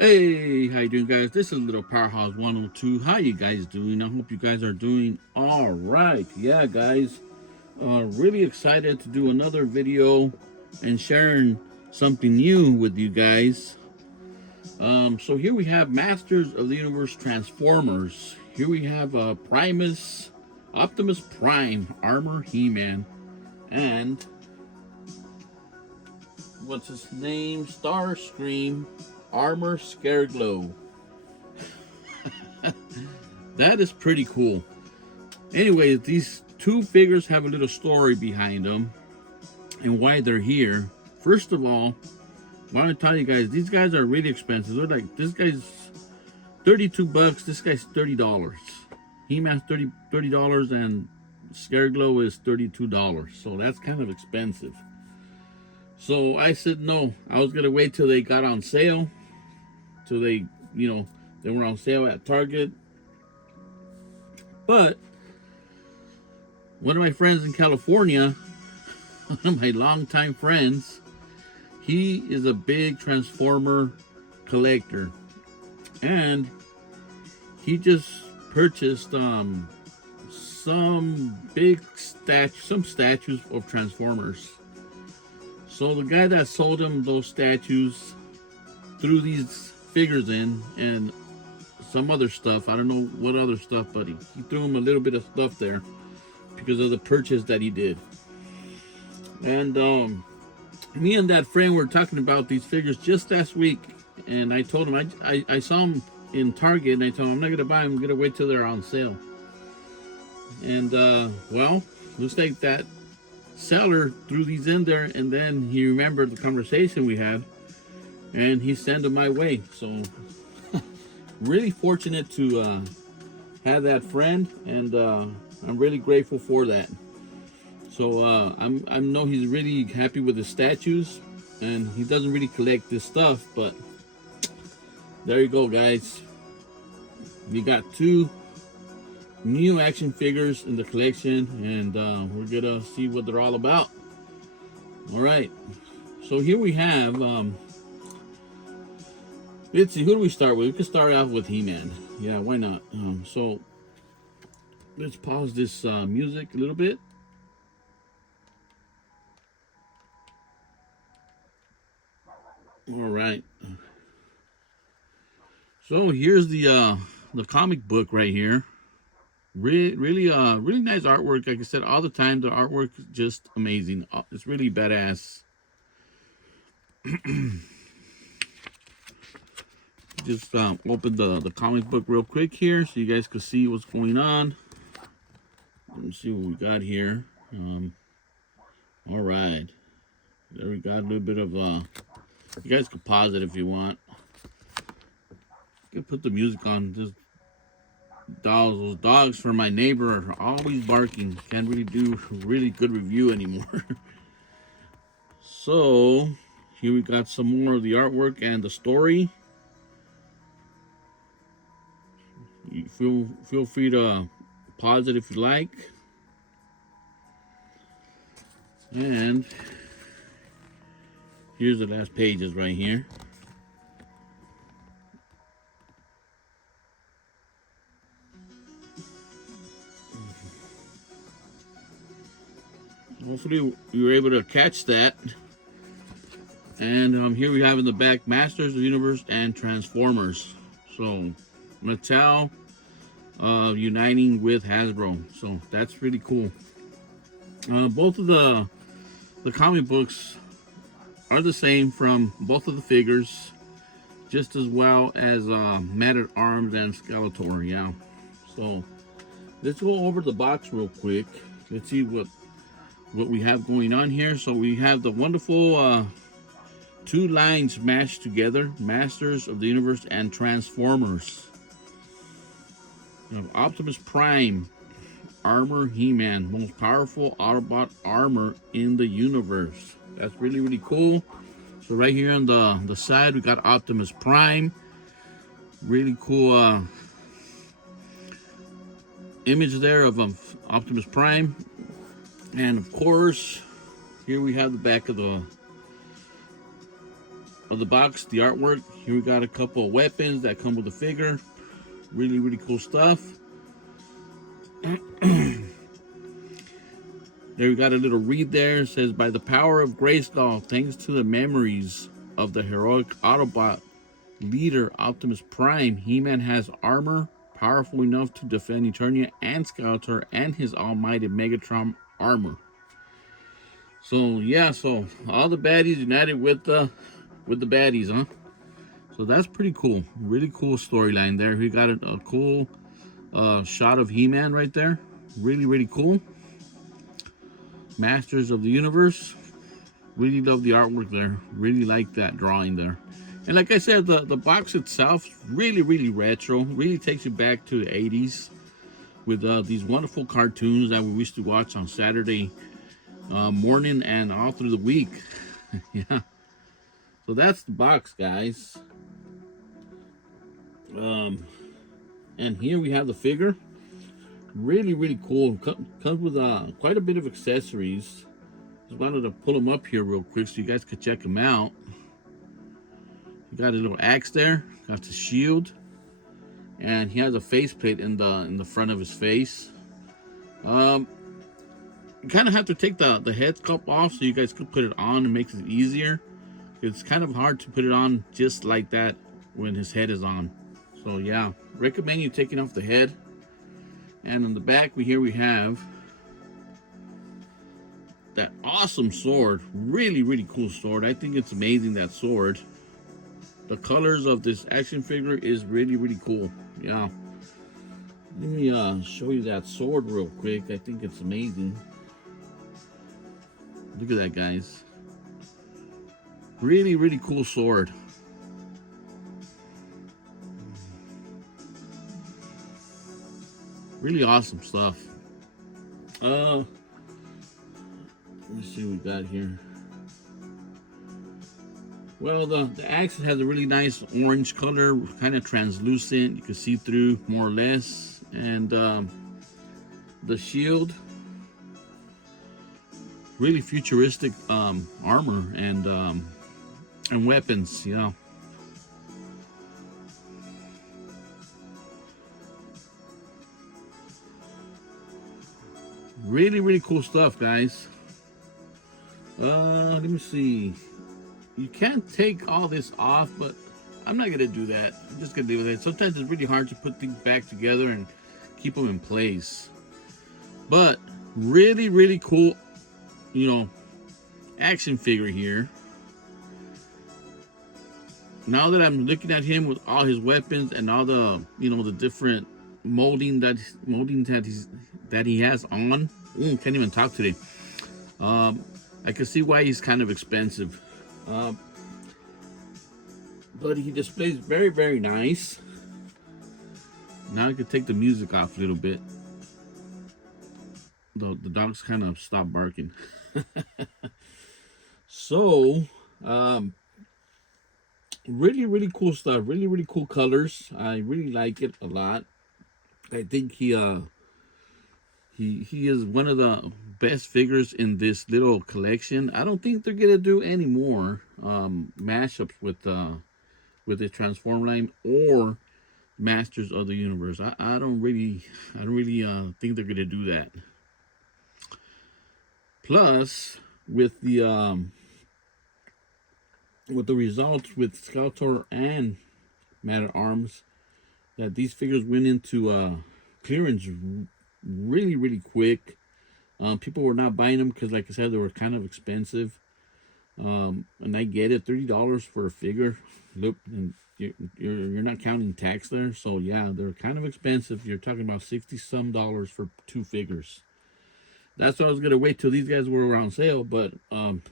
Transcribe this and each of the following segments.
Hey, how you doing, guys? This is Little Powerhouse 102. How you guys doing? I hope you guys are doing all right. Yeah, guys, really excited to do another video and sharing something new with you guys. So here we have Masters of the Universe Transformers. Here we have Primus, Optimus Prime, Armor He-Man, and what's his name? Starscream, Armor Scareglow. That is pretty cool. Anyways, these two figures have a little story behind them and why they're here. First of all, I want to tell you guys, these guys are really expensive. They're like, this guy's 32 bucks, this guy's $30. He-Man's $30 and Scareglow is $32. So that's kind of expensive. So I said no. I was gonna wait till they got on sale. Till they, they were on sale at Target. But one of my friends in California, one of my longtime friends, he is a big Transformer collector, and he just purchased some statues of Transformers. So the guy that sold him those statues threw these figures in and some other stuff. I don't know what other stuff, but he threw him a little bit of stuff there because of the purchase that he did. And me and that friend were talking about these figures just last week, and I told him I saw them in Target, and I told him I'm not gonna buy them. I'm gonna wait till they're on sale. And well, looks like that seller threw these in there, and then he remembered the conversation we had, and he sent them my way. So really fortunate to have that friend, and I'm really grateful for that. So I know he's really happy with the statues, and he doesn't really collect this stuff, but there you go, guys. We got two new action figures in the collection, and we're gonna see what they're all about. All right, so here we have let's see, who do we start with? We can start off with He-Man. Yeah, why not? So let's pause this music a little bit. All right. So here's the comic book right here. Really nice artwork. Like I said, all the time, the artwork is just amazing. It's really badass. Just open the comic book real quick here so you guys can see what's going on. Let me see what we got here. All right, there we got a little bit of you guys can pause it if you want. You can put the music on. Just those dogs for my neighbor are always barking. Can't really do really good review anymore. So here we got some more of the artwork and the story. You feel free to pause it if you like. And here's the last pages right here. Hopefully you were able to catch that. And here we have in the back Masters of the Universe and Transformers. So Mattel uniting with Hasbro. So that's really cool. Both of the comic books are the same from both of the figures, just as well as Man-at-Arms and Skeletor. Yeah. So let's go over the box real quick. Let's see what we have going on here. So we have the wonderful two lines mashed together: Masters of the Universe and Transformers. We have Optimus Prime, Armor He-Man, most powerful Autobot armor in the universe. That's really cool. So right here on the side, we got Optimus Prime. Really cool image there of Optimus Prime. And of course, here we have the back of the of the box, the artwork. Here we got a couple of weapons that come with the figure. Really cool stuff. There we got a little read there. It says, by the power of Grayskull, thanks to the memories of the heroic Autobot leader Optimus Prime, He-Man has armor powerful enough to defend Eternia and Skeletor and his almighty Megatron armor. So yeah, so all the baddies united with the baddies, huh? So that's pretty cool. Really cool storyline there. We got a cool shot of He-Man right there. Really cool. Masters of the Universe. Really love the artwork there. Really like that drawing there. And like I said, the box itself really retro. Really takes you back to the 80s with these wonderful cartoons that we used to watch on Saturday morning and all through the week. Yeah. So that's the box, guys. And here we have the figure. Really cool. Comes with quite a bit of accessories. Just wanted to pull them up here real quick so you guys could check them out. You got a little axe there. Got the shield, and he has a faceplate in the front of his face. You kind of have to take the head cup off so you guys could put it on. It makes it easier. It's kind of hard to put it on just like that when his head is on. So yeah, recommend you taking off the head. And on the back, we have that awesome sword. Really cool sword. I think it's amazing, that sword. The colors of this action figure is really cool. Yeah. Let me show you that sword real quick. I think it's amazing. Look at that, guys. Really cool sword. Really awesome stuff. Let me see what we got here. Well, the axe has a really nice orange color, kind of translucent. You can see through more or less. And the shield, really futuristic armor and weapons, you know. Really cool stuff, guys. Let me see. You can't take all this off, but I'm not gonna do that. I'm just gonna leave it. Sometimes it's really hard to put things back together and keep them in place. But really cool, you know, action figure here. Now that I'm looking at him with all his weapons and all the, you know, the different molding that he has on. Can't even talk today. I can see why he's kind of expensive. But he displays very nice. Now I can take the music off a little bit. The dogs kind of stopped barking. So, really cool stuff. Really cool colors. I really like it a lot. I think he is one of the best figures in this little collection. I don't think they're gonna do any more mashups with the Transform line or Masters of the Universe. I don't really think they're gonna do that. Plus, with the results with Skeletor and Man at Arms, that these figures went into clearance really quick. People were not buying them because, like I said, they were kind of expensive. And I get it, $30 for a figure. Look, and you're not counting tax there, so yeah, they're kind of expensive. You're talking about $60-some for 2 figures. That's why I was gonna wait till these guys were on sale. But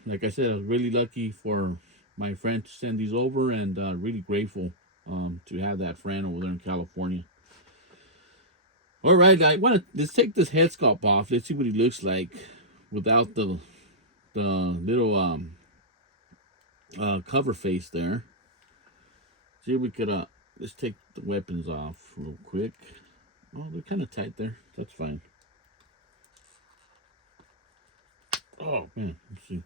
like I said, I was really lucky for my friend to send these over, and really grateful to have that friend over there in California. All right, let's take this head sculpt off. Let's see what he looks like without the little cover face there. See if we could let's take the weapons off real quick. Oh, they're kind of tight there. That's fine. Oh man, let's see.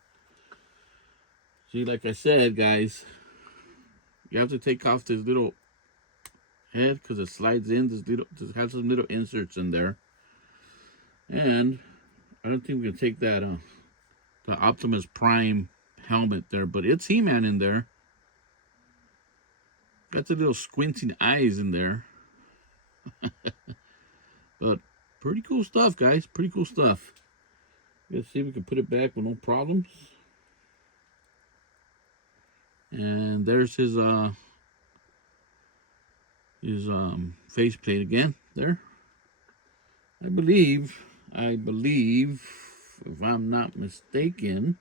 See, like I said, guys, You have to take off this little head because it slides in. This has some little inserts in there. And I don't think we can take that the Optimus Prime helmet there, but it's He-Man in there. Got the little squinting eyes in there. But pretty cool stuff, guys. Pretty cool stuff. Let's see if we can put it back with no problems. And there's his faceplate again there. I believe, if I'm not mistaken,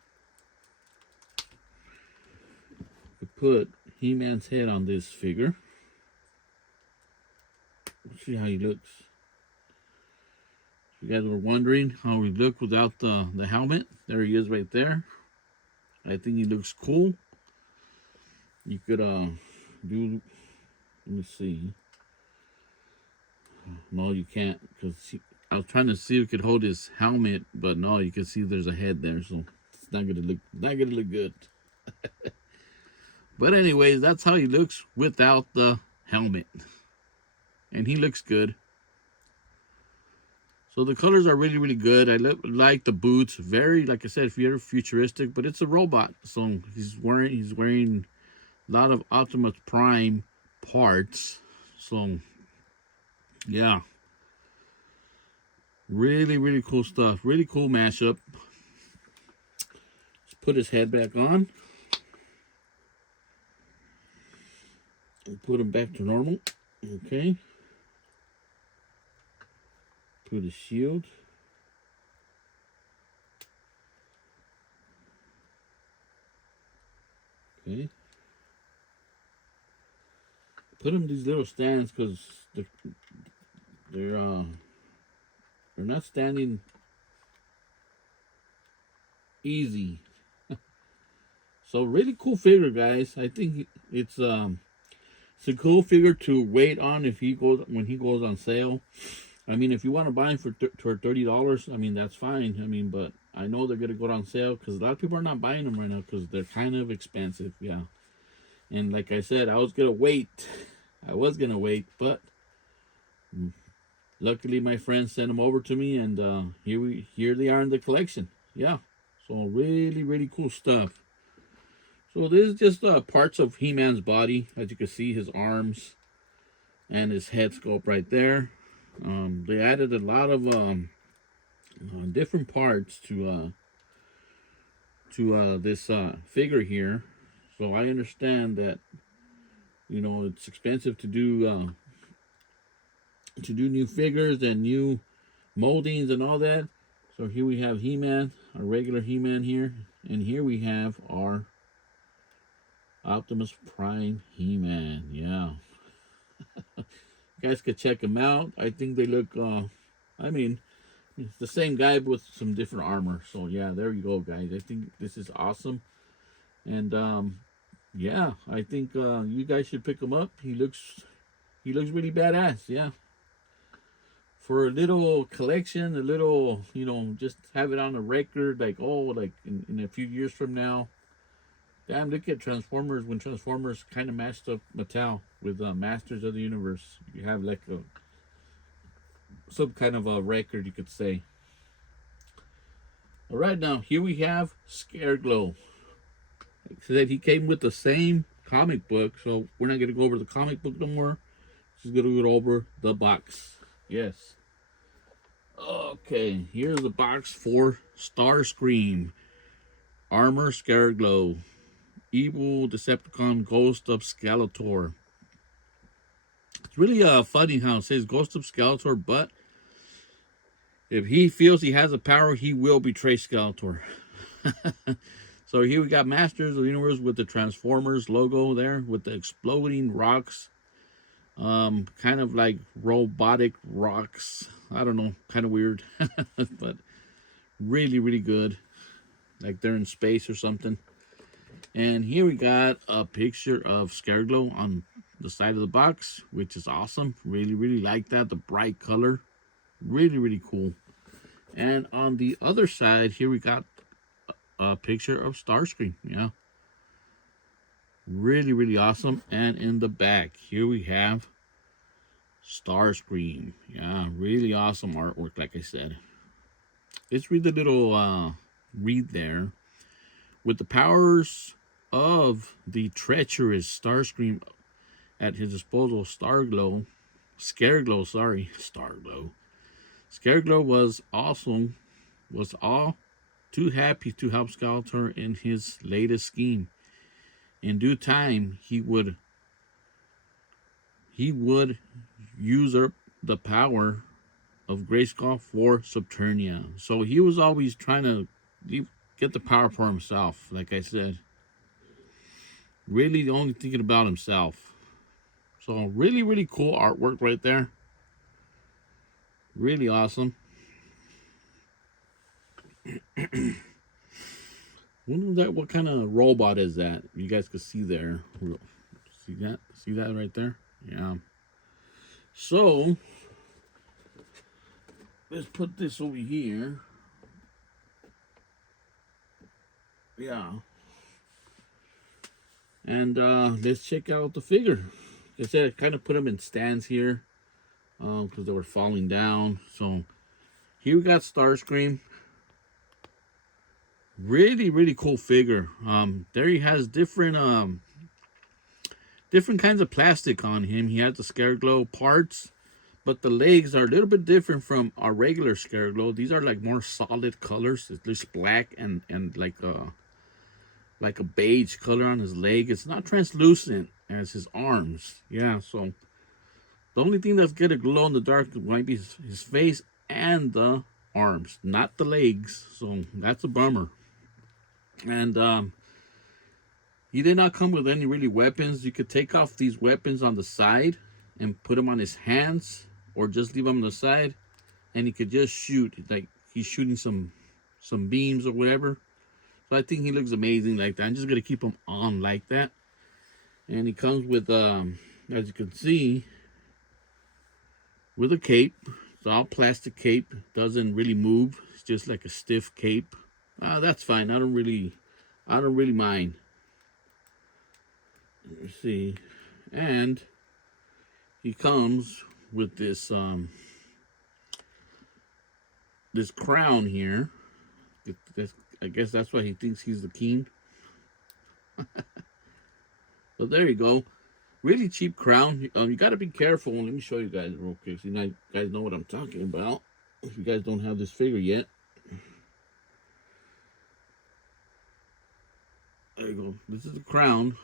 we put He-Man's head on this figure. Let's see how he looks. If you guys were wondering how he looked without the helmet, there he is right there. I think he looks cool. You could do, let me see. No, you can't, because I was trying to see if we could hold his helmet, but no, you can see there's a head there, so it's not gonna look good. But anyways, that's how he looks without the helmet, and he looks good. So the colors are really, really good. I like the boots. Very, like I said, very futuristic, but it's a robot, so he's wearing a lot of Optimus Prime parts. So yeah, really, really cool stuff. Really cool mashup. Let's put his head back on. And put him back to normal. Okay. Put his shield. Okay. Put him these little stands because they're not standing easy. So really cool figure, guys. I think it's a cool figure to wait on when he goes on sale. I mean, if you want to buy him for $30, I mean, that's fine. I mean, but I know they're gonna go on sale because a lot of people are not buying them right now because they're kind of expensive. Yeah, and like I said, I was gonna wait, but luckily my friends sent them over to me, and here they are in the collection. Yeah, so really, really cool stuff. So this is just parts of He-Man's body. As you can see, his arms and his head sculpt right there. They added a lot of different parts to this figure here. So I understand that, you know, it's expensive to do new figures and new moldings and all that. So here we have He-Man, our regular He-Man here, and here we have our Optimus Prime He-Man. Yeah. You guys could check them out. I think they look, I mean, it's the same guy with some different armor. So yeah, there you go, guys. I think this is awesome. And yeah, I think you guys should pick him up. He looks really badass. Yeah. For a little collection, a little, you know, just have it on a record, like, oh, like in a few years from now. Damn, look at Transformers, when Transformers kind of matched up Mattel with Masters of the Universe. You have like some kind of a record, you could say. All right, now here we have Scareglow. Like I said, he came with the same comic book, so we're not going to go over the comic book no more. Just going to go over the box. Yes. Okay, here's the box for Starscream. Armor Scareglow. Evil Decepticon Ghost of Skeletor. It's really funny how it says Ghost of Skeletor, but if he feels he has a power, he will betray Skeletor. So here we got Masters of the Universe with the Transformers logo there, with the exploding rocks. Kind of like robotic rocks. I don't know, kind of weird. But really, really good. Like they're in space or something. And here we got a picture of Scareglow on the side of the box, which is awesome. Really, really like that. The bright color. Really, really cool. And on the other side, here we got a picture of Starscream. Yeah. Really, really awesome. And in the back, here we have Starscream. Yeah, really awesome artwork, like I said. Let's read the little read there. With the powers of the treacherous Starscream at his disposal, Scareglow, Scareglow was all too happy to help Skeletor in his latest scheme. In due time, he would usurp the power of Grayskull for Subternia. So he was always trying to get the power for himself, like I said. Really only thinking about himself. So really, really cool artwork right there. Really awesome. What kind of robot is that? You guys can see there. See that? See that right there? Yeah. So let's put this over here. Yeah. And let's check out the figure. Like I said, I kind of put them in stands here because they were falling down. So here we got Starscream. Really, really cool figure. There he has different kinds of plastic on him. He has the Scareglow parts, but the legs are a little bit different from our regular Scareglow. These are like more solid colors. It's just black and like a beige color on his leg. It's not translucent as his arms. Yeah, so the only thing that's gonna glow in the dark might be his face and the arms, not the legs. So that's a bummer. And he did not come with any really weapons. You could take off these weapons on the side and put them on his hands, or just leave them on the side, and he could just shoot like he's shooting some beams or whatever. So I think he looks amazing like that. I'm just gonna keep him on like that. And he comes with as you can see, with a cape. It's all plastic cape. Doesn't really move. It's just like a stiff cape. That's fine. I don't really mind. Let me see. And he comes with this this crown here. I guess that's why he thinks he's the king. So there you go. Really cheap crown. You got to be careful. Let me show you guys real quick so you guys know what I'm talking about. If you guys don't have this figure yet. There you go. This is the crown.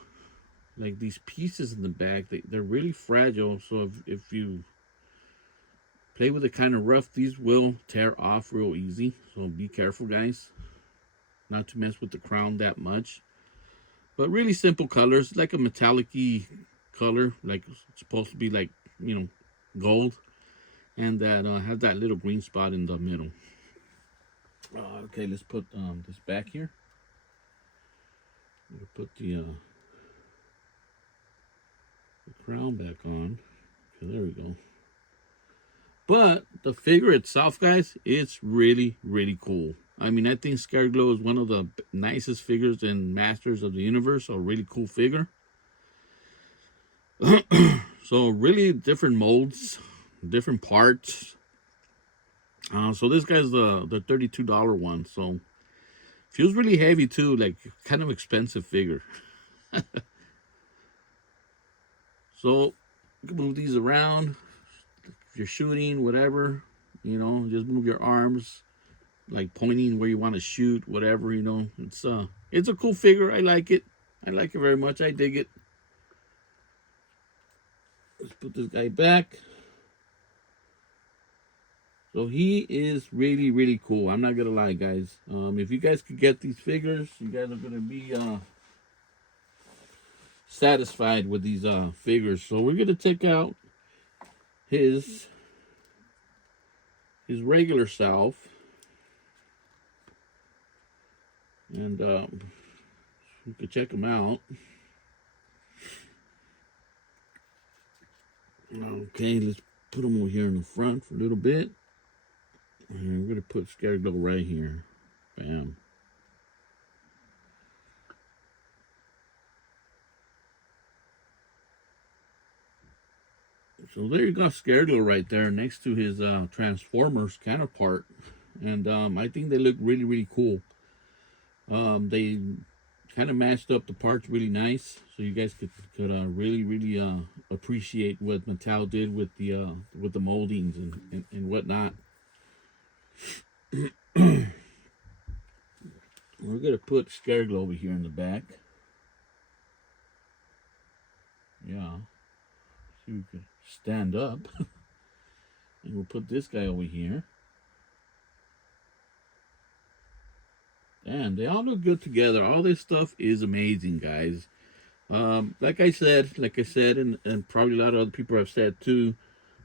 Like these pieces in the back, they're really fragile. So if you play with it kind of rough, these will tear off real easy. So be careful, guys. Not to mess with the crown that much. But really simple colors, like a metallic-y color, like it's supposed to be like, gold. And that has that little green spot in the middle. Okay, let's put this back here. We'll put the crown back on. Okay, there we go. But the figure itself, guys, it's really, really cool. I mean, I think Scareglow is one of the nicest figures in Masters of the Universe. A really cool figure. So really different molds, different parts. So this guy's the $32 one. So feels really heavy too, like kind of expensive figure. So you can move these around. If you're shooting, whatever, just move your arms, like pointing where you want to shoot, whatever, It's a cool figure. I like it. I like it very much. I dig it. Let's put this guy back. So he is really, really cool. I'm not gonna lie, guys. If you guys could get these figures, you guys are gonna be satisfied with these figures. So we're gonna take out his regular self, and we could check him out. Okay, let's put him over here in the front for a little bit. And we're gonna put Scareglow right here. Bam. So there you go, Scareglow right there next to his Transformers counterpart, and I think they look really really cool. They kind of matched up the parts really nice, so you guys could really really appreciate what Mattel did with the moldings and whatnot. We're gonna put Scareglow over here in the back. Yeah, so we can stand up, and we'll put this guy over here. And they all look good together. All this stuff is amazing, guys. Like I said, and probably a lot of other people have said too.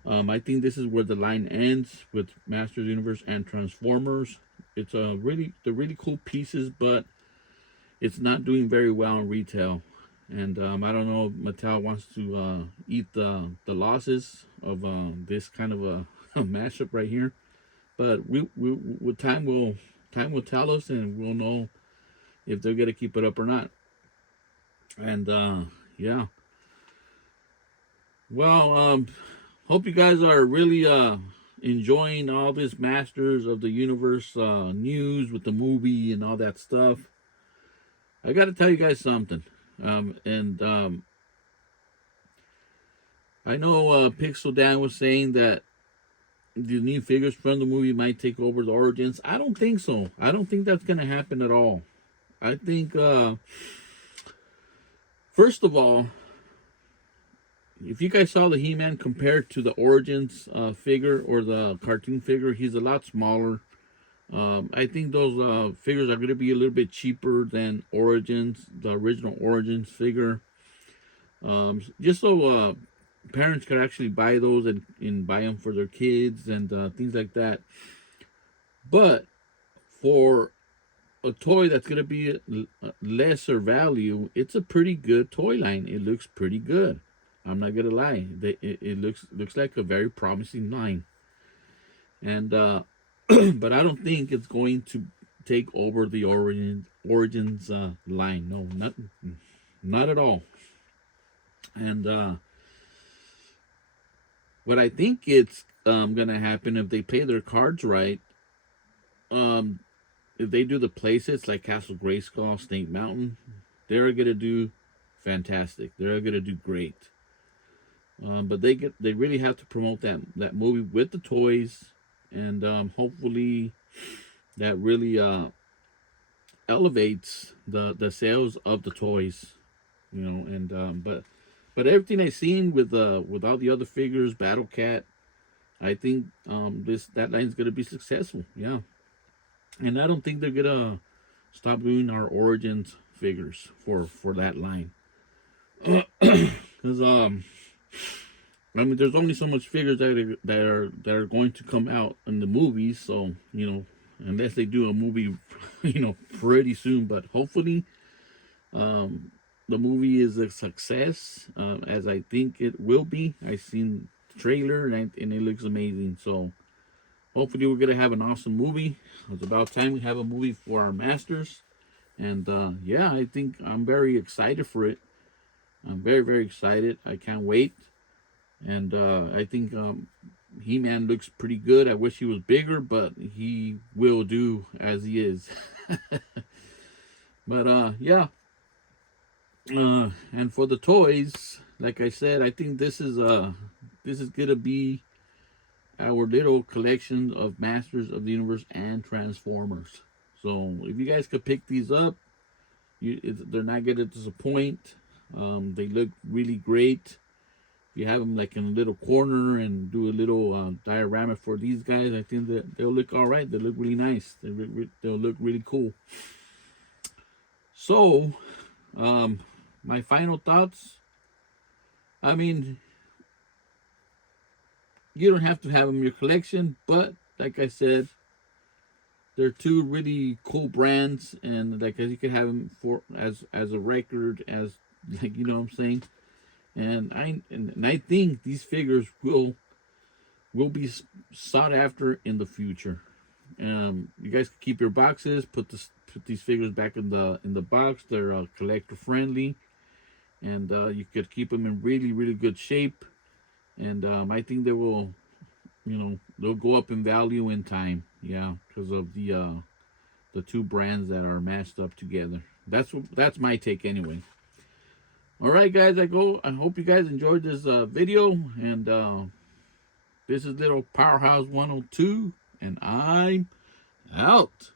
I think this is where the line ends with Masters Universe and Transformers. It's they're really cool pieces, but it's not doing very well in retail. And I don't know if Mattel wants to eat the losses of this kind of a mashup right here. But we with time will tell us, and we'll know if they're gonna keep it up or not. And yeah, well, hope you guys are really enjoying all this Masters of the Universe news with the movie and all that stuff. I got to tell you guys something. And I know Pixel Dan was saying that the new figures from the movie might take over the Origins. I don't think so. I don't think that's going to happen at all. I think, first of all, if you guys saw the He-Man compared to the Origins figure or the cartoon figure, he's a lot smaller. I think those figures are going to be a little bit cheaper than Origins, the original Origins figure. Just so parents could actually buy those and buy them for their kids and things like that. But for a toy that's going to be lesser value, it's a pretty good toy line. It looks pretty good. I'm not gonna lie. It looks like a very promising line, and but I don't think it's going to take over the Origins line. No, not at all. And what I think it's gonna happen if they play their cards right. If they do the playsets like Castle Grayskull, Snake Mountain, they're gonna do fantastic. They're gonna do great. But they really have to promote that movie with the toys, and hopefully that really elevates the sales of the toys, you know. And but everything I've seen with all the other figures, Battle Cat, I think that line's gonna be successful. Yeah, and I don't think they're gonna stop doing our Origins figures for that line, because I mean, there's only so much figures that are going to come out in the movies, so you know, unless they do a movie, you know, pretty soon. But hopefully, the movie is a success, as I think it will be. I've seen the trailer and it looks amazing. So hopefully, we're gonna have an awesome movie. It's about time we have a movie for our Masters, and yeah, I think I'm very excited for it. I'm very very excited. I can't wait. And I think He-Man looks pretty good. I wish he was bigger, but he will do as he is. But yeah. And for the toys, like I said, I think this is gonna be our little collection of Masters of the Universe and Transformers. So if you guys could pick these up, they're not gonna disappoint. They look really great. You have them like in a little corner and do a little diorama for these guys. I think that they'll look all right. They look really nice. They'll look really cool. So, my final thoughts. I mean, you don't have to have them in your collection, but like I said, they're two really cool brands, and like you can have them for as a record, as like, you know what I'm saying. And I think these figures will be sought after in the future. You guys can keep your boxes. Put these figures back in the box. They're collector friendly, and you could keep them in really really good shape. and I think they will, they'll go up in value in time. Yeah, because of the two brands that are mashed up together. That's my take anyway. All right, guys. I hope you guys enjoyed this video, and this is Little Powerhouse 102, and I'm out.